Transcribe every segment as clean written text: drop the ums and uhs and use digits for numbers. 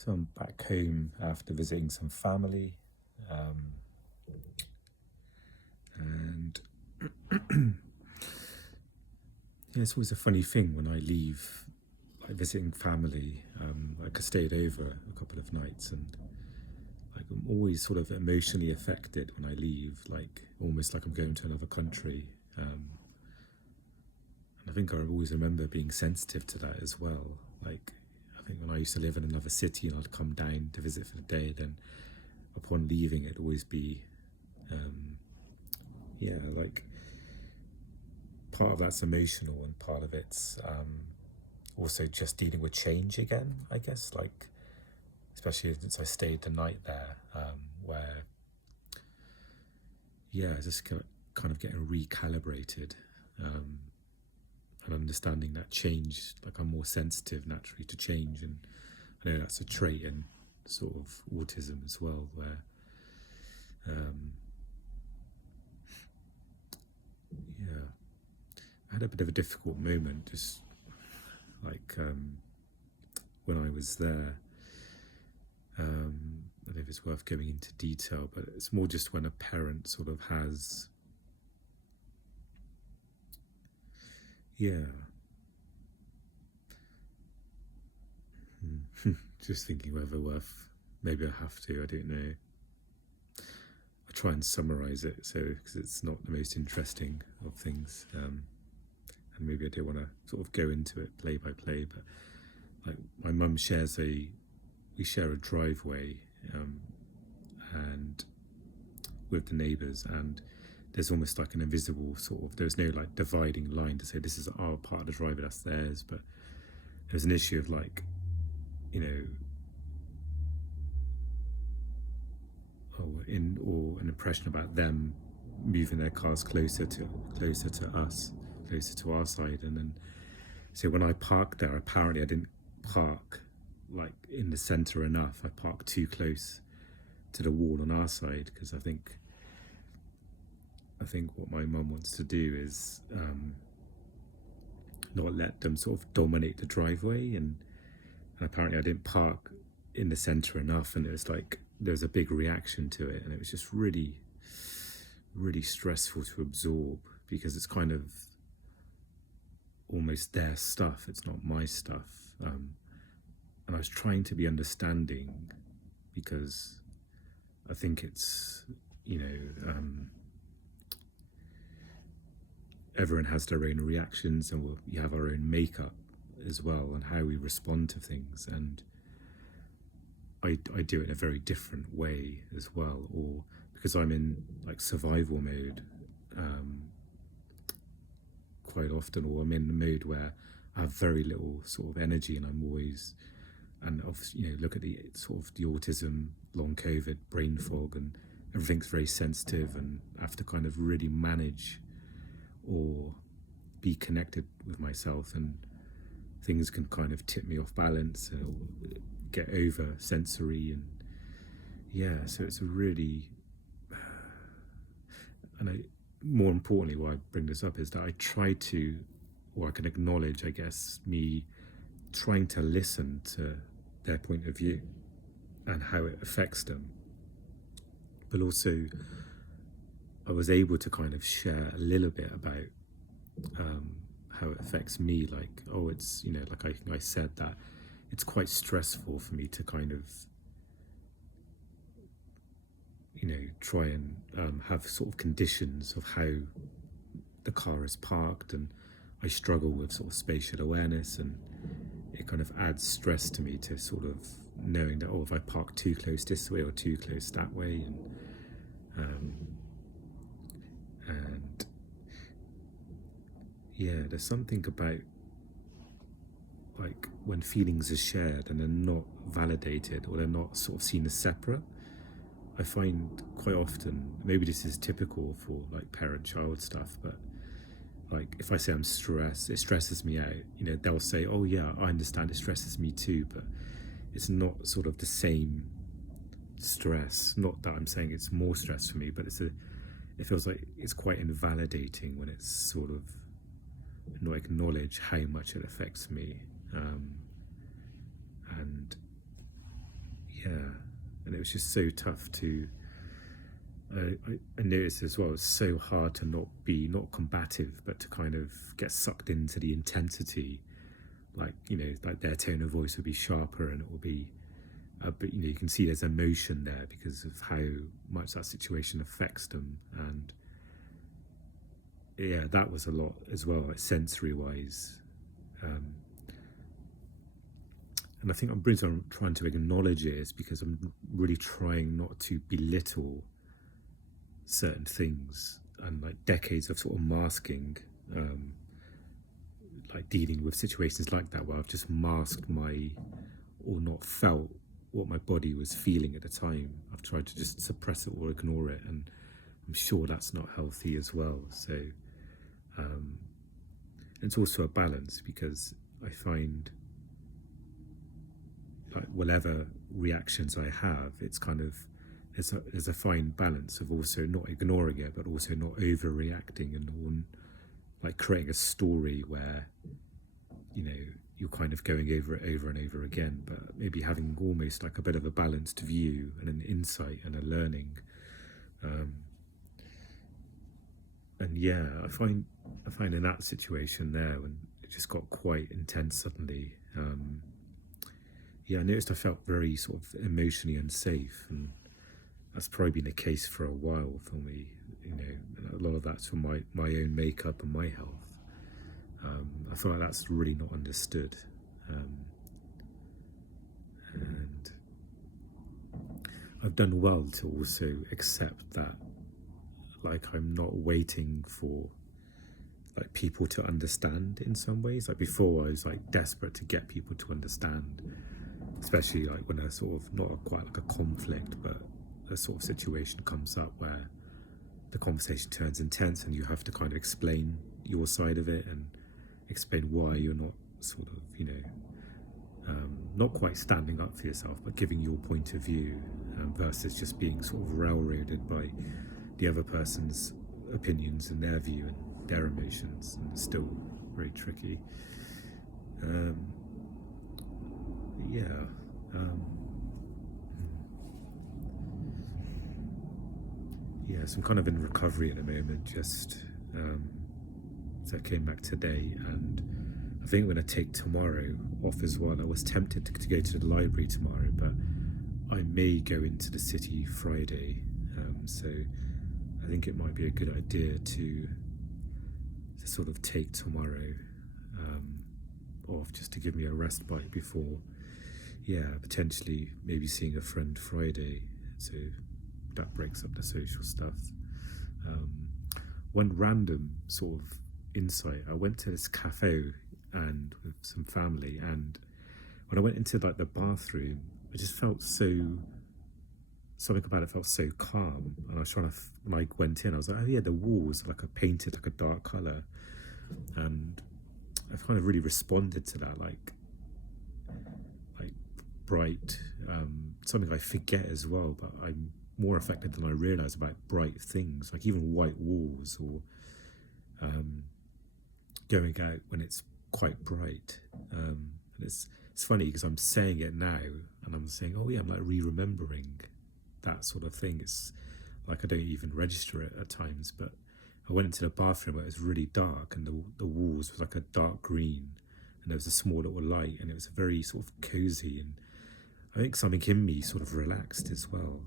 So I'm back home after visiting some family, and yeah, it's always a funny thing when I leave, like visiting family. Like I stayed over a couple of nights, and like I'm always sort of emotionally affected when I leave, like almost like I'm going to another country. And I think I always remember being sensitive to that as well. Like I think when I used to live in another city and I'd come down to visit for the day, then upon leaving it'd always be like part of that's emotional and part of it's also just dealing with change again, I guess, like especially since I stayed the night there, where just kind of getting recalibrated, and understanding that change, like I'm more sensitive naturally to change, and I know that's a trait in sort of autism as well, where I had a bit of a difficult moment just like when I was there. I don't know if it's worth going into detail, but it's more just when a parent sort of has just thinking whether worth, maybe I have to, I don't know. I try and summarize it, so because it's not the most interesting of things, and maybe I don't want to sort of go into it play by play, but like my mum we share a driveway, and with the neighbours, and there's almost like an invisible sort of, there's no like dividing line to say this is our part of the driveway, that's theirs, but there's an issue of like, you know, or an impression about them moving their cars closer to us, closer to our side. And then so when I parked there, apparently I didn't park like in the center enough. I parked too close to the wall on our side, because I think what my mum wants to do is not let them sort of dominate the driveway, and apparently I didn't park in the center enough, and it was like there was a big reaction to it, and it was just really, really stressful to absorb, because it's kind of almost their stuff, it's not my stuff. And I was trying to be understanding, because I think it's, everyone has their own reactions, and we have our own makeup as well, and how we respond to things, and I do it in a very different way as well, or because I'm in like survival mode quite often, or I'm in the mode where I have very little sort of energy, and I'm always, and obviously, look at the sort of the autism, long COVID, brain fog, and everything's very sensitive, and I have to kind of really manage or be connected with myself, and things can kind of tip me off balance or get over sensory, and so it's a really, and more importantly, why I bring this up is that I try to, or I can acknowledge, I guess, me trying to listen to their point of view and how it affects them, but also I was able to kind of share a little bit about how it affects me, like, it's, like I said, that it's quite stressful for me to kind of, try and have sort of conditions of how the car is parked, and I struggle with sort of spatial awareness, and it kind of adds stress to me to sort of knowing that, if I park too close this way or too close that way, and there's something about like when feelings are shared and they're not validated, or they're not sort of seen as separate. I find quite often, maybe this is typical for like parent-child stuff, but like if I say I'm stressed, it stresses me out, they'll say, oh yeah, I understand, it stresses me too, but it's not sort of the same stress. Not that I'm saying it's more stress for me, but it feels like it's quite invalidating when it's sort of not acknowledge how much it affects me, and yeah, and it was just so tough to. I noticed as well. It's so hard to not be not combative, but to kind of get sucked into the intensity. Like like their tone of voice would be sharper, and it will be. But you can see there's emotion there because of how much that situation affects them, and yeah, that was a lot as well, like sensory wise. Um, and I think I'm trying to acknowledge it is because I'm really trying not to belittle certain things, and like decades of sort of masking, um, like dealing with situations like that where I've just masked or not felt what my body was feeling at the time. I've tried to just suppress it or ignore it, and I'm sure that's not healthy as well. So it's also a balance, because I find like whatever reactions I have, it's kind of there's a fine balance of also not ignoring it, but also not overreacting and like creating a story where you're kind of going over it over and over again, but maybe having almost like a bit of a balanced view and an insight and a learning. And yeah, I find in that situation there, when it just got quite intense suddenly, yeah, I noticed I felt very sort of emotionally unsafe, and that's probably been the case for a while for me. And a lot of that's from my own makeup and my health. I feel like that's really not understood, and I've done well to also accept that. Like, I'm not waiting for like people to understand in some ways. Like before, I was like desperate to get people to understand, especially like when a sort of not quite like a conflict, but a sort of situation comes up where the conversation turns intense and you have to kind of explain your side of it and explain why you're not sort of not quite standing up for yourself, but giving your point of view, versus just being sort of railroaded by the other person's opinions and their view and their emotions. And it's still very tricky. Yeah. Yeah, so I'm kind of in recovery at the moment, just so I came back today, and I think I'm going to take tomorrow off as well. I was tempted to go to the library tomorrow, but I may go into the city Friday, so I think it might be a good idea to sort of take tomorrow off, just to give me a respite before, potentially maybe seeing a friend Friday, so that breaks up the social stuff. One random sort of insight, I went to this cafe and with some family, and when I went into like the bathroom, I just felt something about it felt so calm, and I was trying to when I went in, I was like, oh yeah, the walls are painted like a dark colour, and I've kind of really responded to that, like bright, something I forget as well, but I'm more affected than I realise about bright things, like even white walls, or going out when it's quite bright. And it's funny because I'm saying it now, and I'm saying, oh yeah, I'm like re-remembering that sort of thing. It's like I don't even register it at times, but I went into the bathroom where it was really dark, and the walls was like a dark green, and there was a small little light, and it was very sort of cozy, and I think something in me sort of relaxed as well,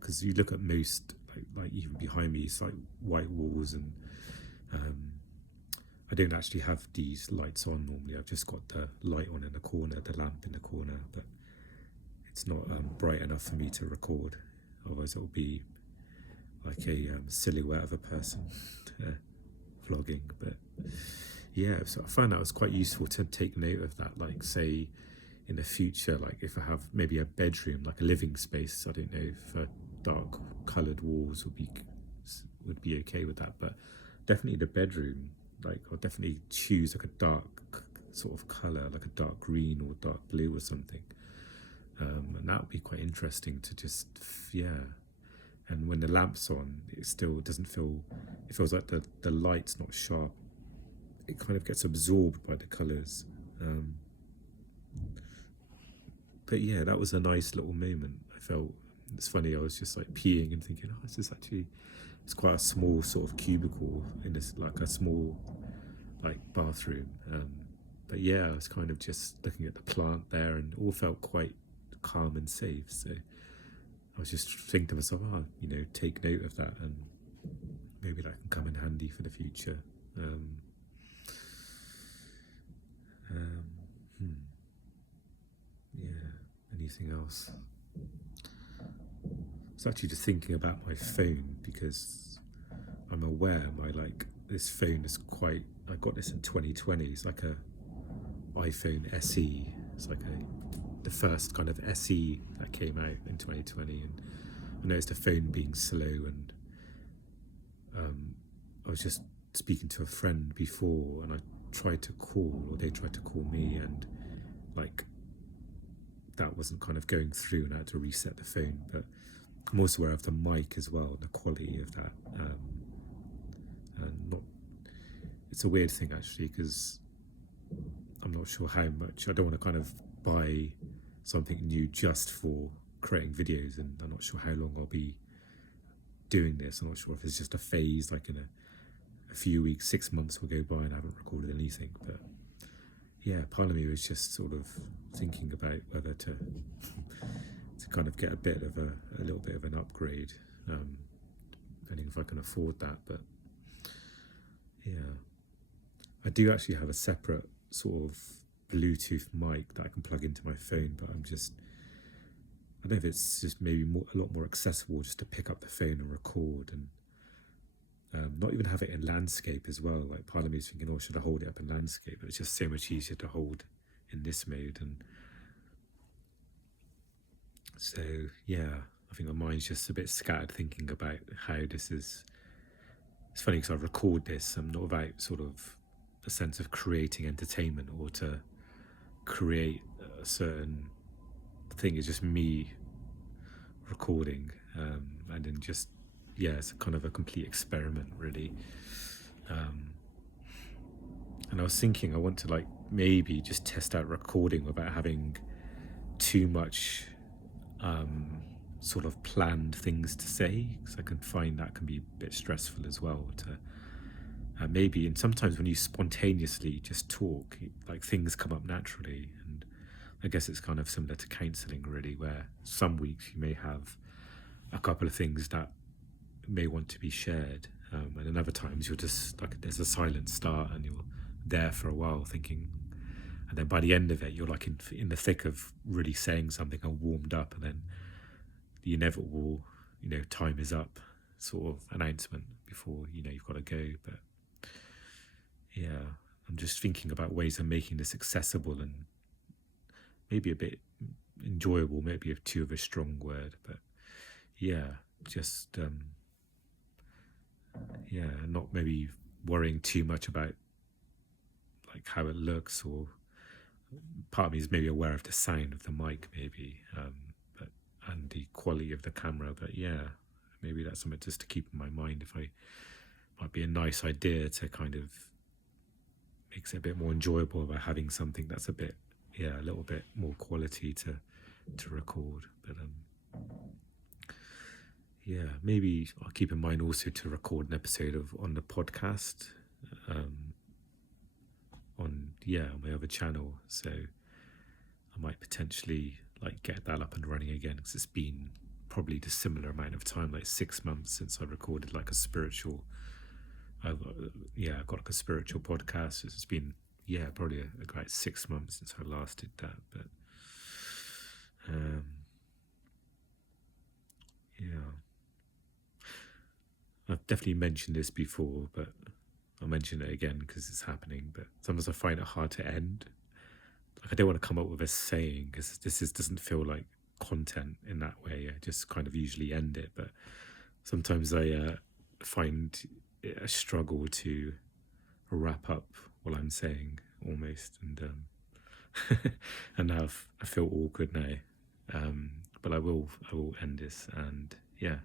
because you look at most like even behind me, it's like white walls, and I don't actually have these lights on normally. I've just got the light on in the corner, the lamp in the corner, but it's not bright enough for me to record. Otherwise it'll be like a silhouette of a person vlogging. But yeah, so I found that was quite useful to take note of that, like say in the future, like if I have maybe a bedroom, like a living space, I don't know if dark coloured walls would be okay with that, but definitely the bedroom, like I'll definitely choose like a dark sort of colour, like a dark green or dark blue or something, and that would be quite interesting to just and when the lamp's on, it still doesn't feel, it feels like the light's not sharp, it kind of gets absorbed by the colours. but yeah, that was a nice little moment. I felt, it's funny, I was just like peeing and thinking, oh, this is actually, it's quite a small sort of cubicle in this, like a small like bathroom. But yeah, I was kind of just looking at the plant there, and all felt quite calm and safe. So I was just thinking to myself, oh, take note of that, and maybe that can come in handy for the future. Yeah, anything else? I was actually just thinking about my phone, because I'm aware this phone is quite, I got this in 2020. It's like a iPhone SE. It's like the first kind of SE that came out in 2020, and I noticed the phone being slow, and I was just speaking to a friend before, and I tried to call, or they tried to call me, and like that wasn't kind of going through, and I had to reset the phone. But I'm also aware of the mic as well, the quality of that. And not, it's a weird thing actually, because I'm not sure how much, I don't want to kind of buy something new just for creating videos, and I'm not sure how long I'll be doing this. I'm not sure if it's just a phase, like in a few weeks, 6 months will go by and I haven't recorded anything. But yeah, part of me was just sort of thinking about whether to kind of get a little bit of an upgrade, depending if I can afford that. But yeah, I do actually have a separate sort of Bluetooth mic that I can plug into my phone, but I don't know if it's just maybe a lot more accessible just to pick up the phone and record, and not even have it in landscape as well. Like part of me is thinking, oh, should I hold it up in landscape? But it's just so much easier to hold in this mode. And so yeah, I think my mind's just a bit scattered thinking about how this is. It's funny because I record this, I'm not about sort of a sense of creating entertainment or to create a certain thing. It's just me recording, and then just, yeah, it's kind of a complete experiment really. And I was thinking I want to like maybe just test out recording without having too much sort of planned things to say, because I can find that can be a bit stressful as well to maybe. And sometimes when you spontaneously just talk, like things come up naturally. And I guess it's kind of similar to counselling really, where some weeks you may have a couple of things that may want to be shared, and then other times you're just like, there's a silent start and you're there for a while thinking, and then by the end of it you're like in the thick of really saying something and warmed up, and then the inevitable time is up sort of announcement before you've got to go. But yeah, I'm just thinking about ways of making this accessible and maybe a bit enjoyable, maybe too of a strong word, but yeah, just not maybe worrying too much about like how it looks, or part of me is maybe aware of the sound of the mic maybe, and the quality of the camera. But yeah, maybe that's something just to keep in my mind. Might be a nice idea to kind of makes it a bit more enjoyable by having something that's a little bit more quality to record. But yeah, maybe I'll keep in mind also to record an episode on the podcast, on my other channel. So I might potentially like get that up and running again, because it's been probably the similar amount of time, like 6 months since I recorded like a spiritual. I got like a spiritual podcast. It's been probably about 6 months since I last did that. But I've definitely mentioned this before, but I'll mention it again because it's happening. But sometimes I find it hard to end. Like I don't want to come up with a saying, because doesn't feel like content in that way. I just kind of usually end it. But sometimes I find it a struggle to wrap up what I'm saying almost, and and now I feel awkward now. But I will end this, and yeah.